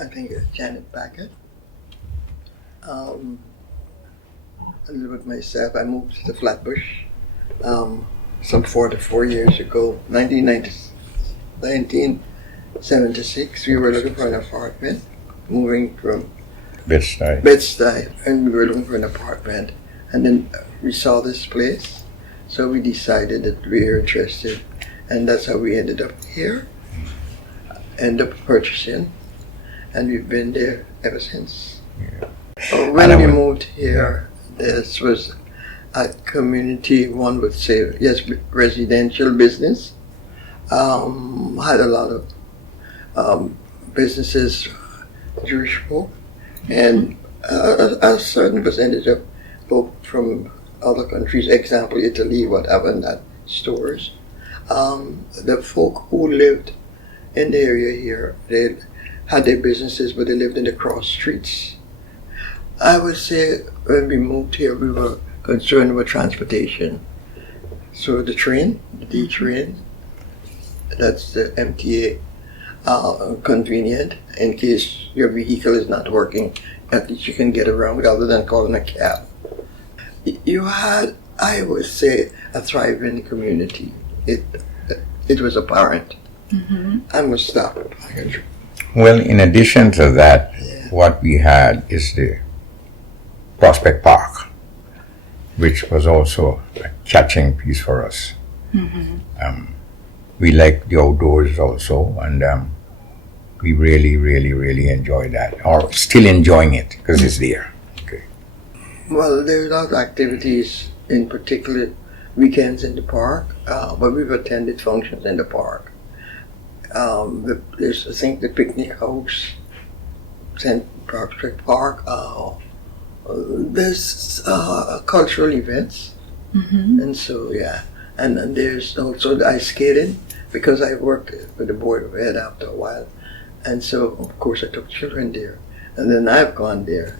I think it's Janet Bagot. I live with myself. I moved to Flatbush some 44 years ago, 1976. We were looking for an apartment, moving from Bed-Stuy, and we were looking for an apartment. And then we saw this place, so we decided that we were interested, and that's how we ended up here. Ended up purchasing, and we've been there ever since. Yeah. When we moved here, this was a community, one would say, yes, residential business. Had a lot of businesses, Jewish folk, and a certain percentage of folk from other countries, example Italy, whatever, not stores. The folk who lived in the area here, they had their businesses, but they lived in the cross streets. I would say when we moved here, we were concerned with transportation. So the train, the D train, that's the MTA, convenient in case your vehicle is not working. At least you can get around rather than calling a cab. You had, I would say, a thriving community. It was apparent. Mm-hmm. I must stop. Well, in addition to that, what we had is the Prospect Park, which was also a catching piece for us. Mm-hmm. We like the outdoors also, and we really, really, really enjoy that, or still enjoying it because it's there. Okay. Well, there are a lot of activities, in particular weekends in the park, but we've attended functions in the park. There's, I think, the picnic house, St. Prospect Park. There's cultural events, Mm-hmm. and so and there's also the ice skating, because I worked with the Board of Ed after a while, and so of course I took children there, and then I've gone there.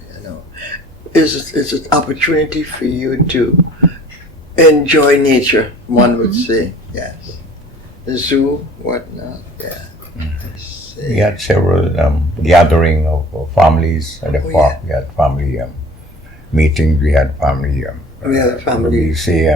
It's an opportunity for you to enjoy nature. One would say, yes. The zoo, whatnot, yeah. Mm-hmm. We had several gathering of families at the park. We had family meetings. We had family. We had a family. We say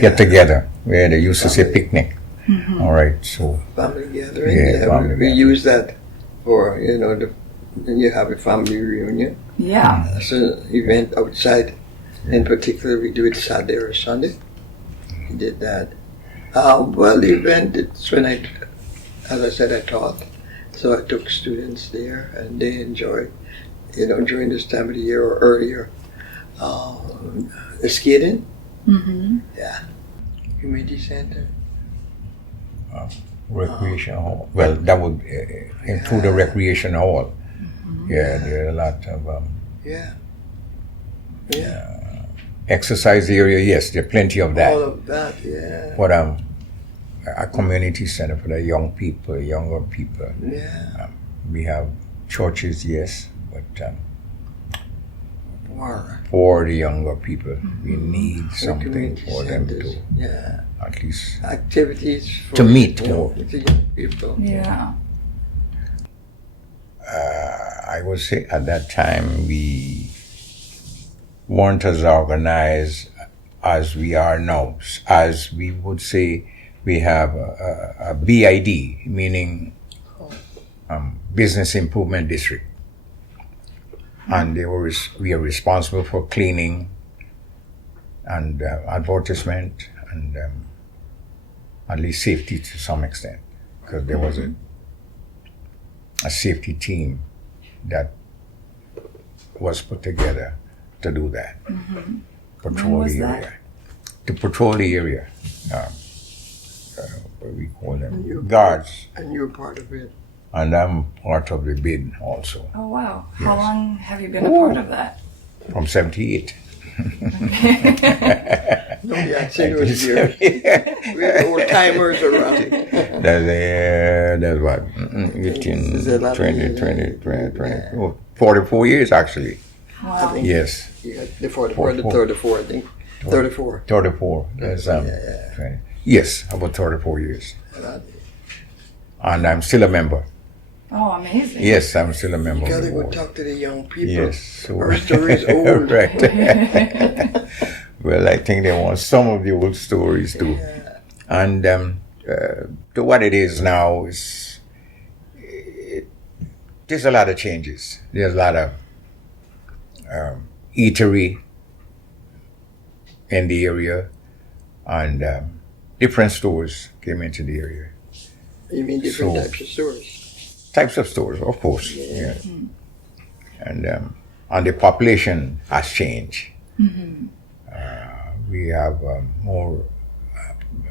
get together where they used to say picnic. Mm-hmm. All right, so family gathering. family we gathering. use that for when you have a family reunion. Yeah. That's an event outside. In particular, we do it Saturday or Sunday. We did that. Well, the event, it's when as I said, I taught. So I took students there, and they enjoyed, during this time of the year or earlier, the skating. Mm-hmm. Yeah. Community center. Recreation hall. Well, that would include a recreation hall. Mm-hmm. Yeah, there are a lot of exercise area. Yes, there are plenty of that. All of that, yeah. But a community center for the young people, younger people. Yeah. We have churches, yes, but War. for the younger people, Mm-hmm. we need something Community for them centers, to yeah. at least Activities for, to meet more. with the young people. Yeah. I would say at that time we weren't as organized as we are now. As we would say, we have a BID, meaning Business Improvement District. And we are responsible for cleaning and advertisement and at least safety to some extent, because there was a safety team that was put together to do that. Mm-hmm. Patrol When was the that? area. To patrol the area. What we call them? Guards. And you're part of it. And I'm part of the bid also. Oh wow. Yes. How long have you been a part of that? From 78. No, yeah, it was here. We had old timers around. That's what? 18, 20, 44 years actually. I Wow. think Yes. you had the 44, the 34, I think. 34. 34. That's, 20. Yes, about 34 years. And I'm still a member. Oh, amazing. Yes, I'm still a member You of gotta the go board. talk to the young people. Yes. So Our story is old. Right. Well, I think they want some of the old stories too. Yeah. And to what it is now there's a lot of changes. There's a lot of eatery in the area, and different stores came into the area. You mean different So- types of stores? Types of stores, of course. Yeah. And the population has changed. We have more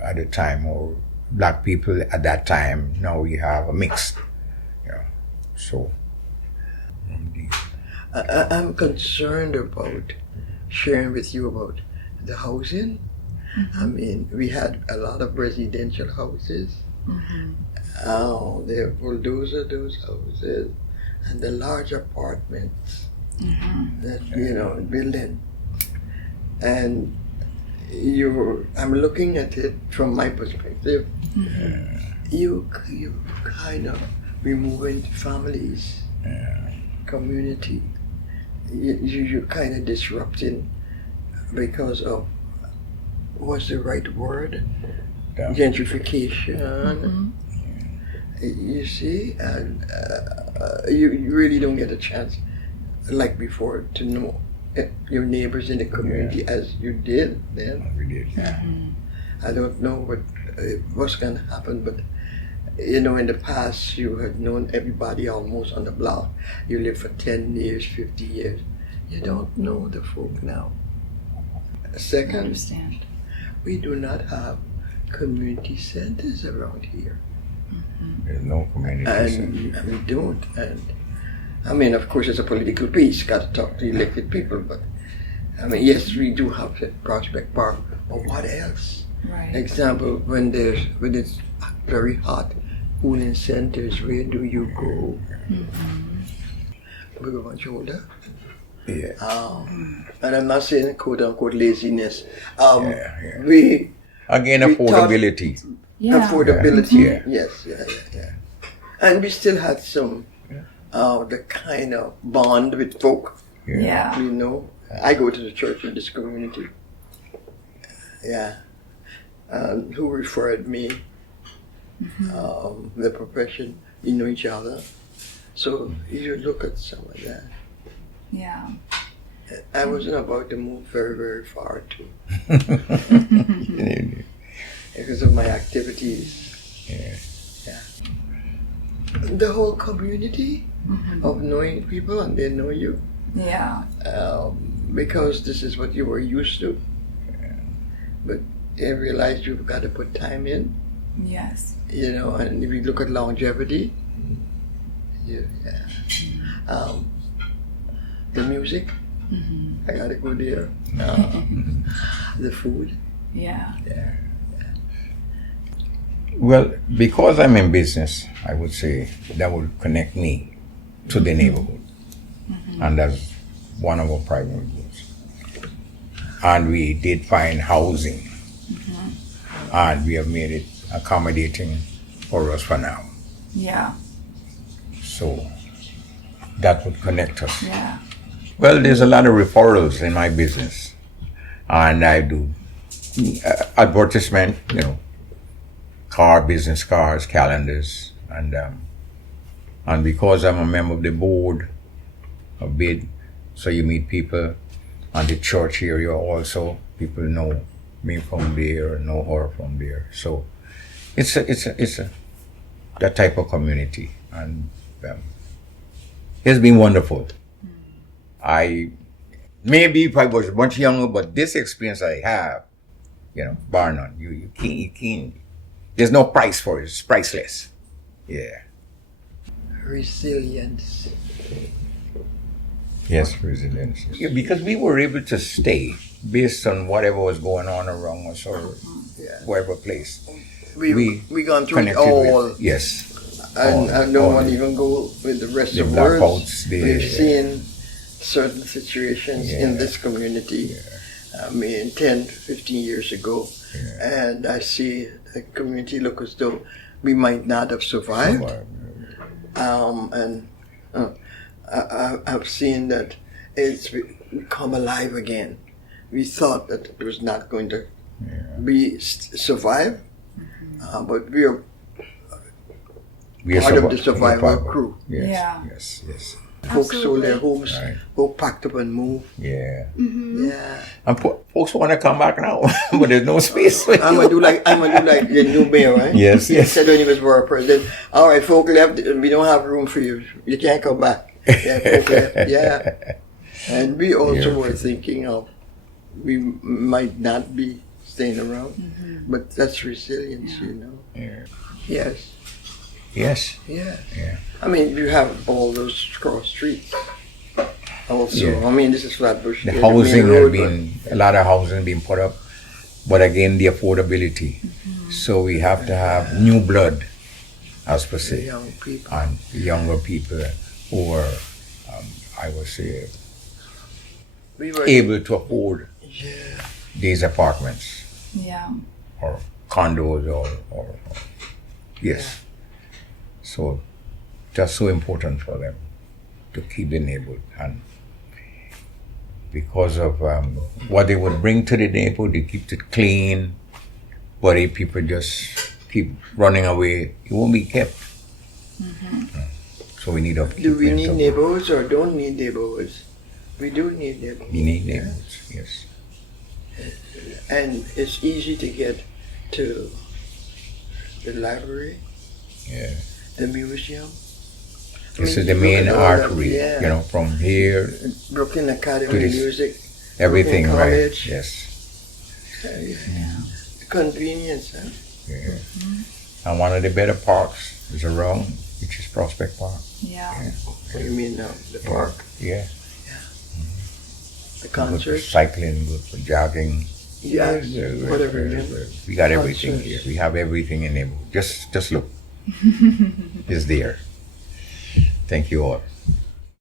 at the time, more black people at that time. Now we have a mix. So I'm concerned about sharing with you about the housing. I mean, we had a lot of residential houses. Oh, they bulldozer those houses and the large apartments that building. And I'm looking at it from my perspective. You kind of removing families, community. You kind of disrupting because of what's the right word? Yeah. Gentrification. You see, and you really don't get a chance like before to know your neighbors in the community as you did then. we did. I don't know what's going to happen, but in the past you had known everybody almost on the block. You lived for 10 years, 50 years. You don't know the folk now. I Second, understand. we do not have community centers around here. There's no community center. And we don't. And I mean, of course, it's a political piece. Got to talk to elected people. But I mean, yes, we do have Prospect Park. But what else? Right. Example, when it's very hot, cooling centers, where do you go? We go on shoulder. Yeah. And I'm not saying quote unquote laziness. Yeah. We Again, we thought- affordability. Yeah. affordability. Yeah. Yes, yeah. And we still had some the kind of bond with folk. Yeah. I go to the church in this community. Yeah. Who referred me, the profession, each other. So you look at some of that. Yeah. I wasn't about to move very, very far too because of my activities. Yeah. The whole community of knowing people and they know you. Yeah. Because this is what you were used to. But I realized you've got to put time in, Yes. and if you look at longevity, the music, I got to go there. The food. Yeah. Well, because I'm in business, I would say that would connect me to the neighborhood. And that's one of our primary goals. And we did find housing. And we have made it accommodating for us for now. Yeah. So that would connect us. Yeah. Well, there's a lot of referrals in my business. And I do advertisement, business cards, calendars. And because I'm a member of the board of BID, so you meet people on the church area also. People know me from there, know her from there. So it's that type of community, and it's been wonderful. Maybe if I was much younger, but this experience I have, bar none. You can't. There's no price for it. It's priceless. Yeah. Resilience. Yes, resilience. Yeah, because we were able to stay based on whatever was going on around us or whatever place. We gone through it connected all. with. Yes. And I all don't want to even go with the rest the of words. blackouts, We've seen certain situations in this community. I mean, 10, 15 years ago. And I see the community look as though we might not have survived. And I've seen that it's become alive again. We thought that it was not going to survive, but we are part of the survival crew. Yes, Yeah. yes. Folks sold their homes, Right. who packed up and moved. Yeah. Yeah. And folks want to come back now, but there's no space. I'm gonna do like the new mayor, right? Yes, He yes. said when he was borough president, all right, folk left, we don't have room for you. You can't come back. Yeah, folk left. Yeah. And we also were thinking of we might not be staying around, but that's resilience, you know. Yeah. Yes. Yes. Yeah. Yeah. I mean, you have all those cross streets. Also, Yeah. I mean, this is Flatbush. The main housing road, has been, a lot of housing being put up, but again, the affordability. So we have to have new blood, as per but se, young people. and younger people who are, I would say, We were able to afford yeah. these apartments Yeah. or condos or yes. So just so important for them to keep the neighborhood, and because of what they would bring to the neighborhood, they keep it clean. But if people just keep running away, it won't be kept. So we need to keep Do we it need up. neighborhoods or don't need neighborhoods? We do need neighborhoods. We need neighborhoods, yes. And it's easy to get to the library, Yeah. the museum. This I is mean, the you main look at all that, artery, yeah. you know, from here, Brooklyn Academy To of this- Music. everything, Brooklyn right? College. Yes. The convenience, huh? Yeah. And one of the better parks is around, which is Prospect Park. Yeah. What do you mean now? The park, Yeah. the Good for concerts? cycling, good for jogging. Yes, whatever. Yeah. We got everything Concerts. here. We have everything in it. Just look. It's there. Thank you all.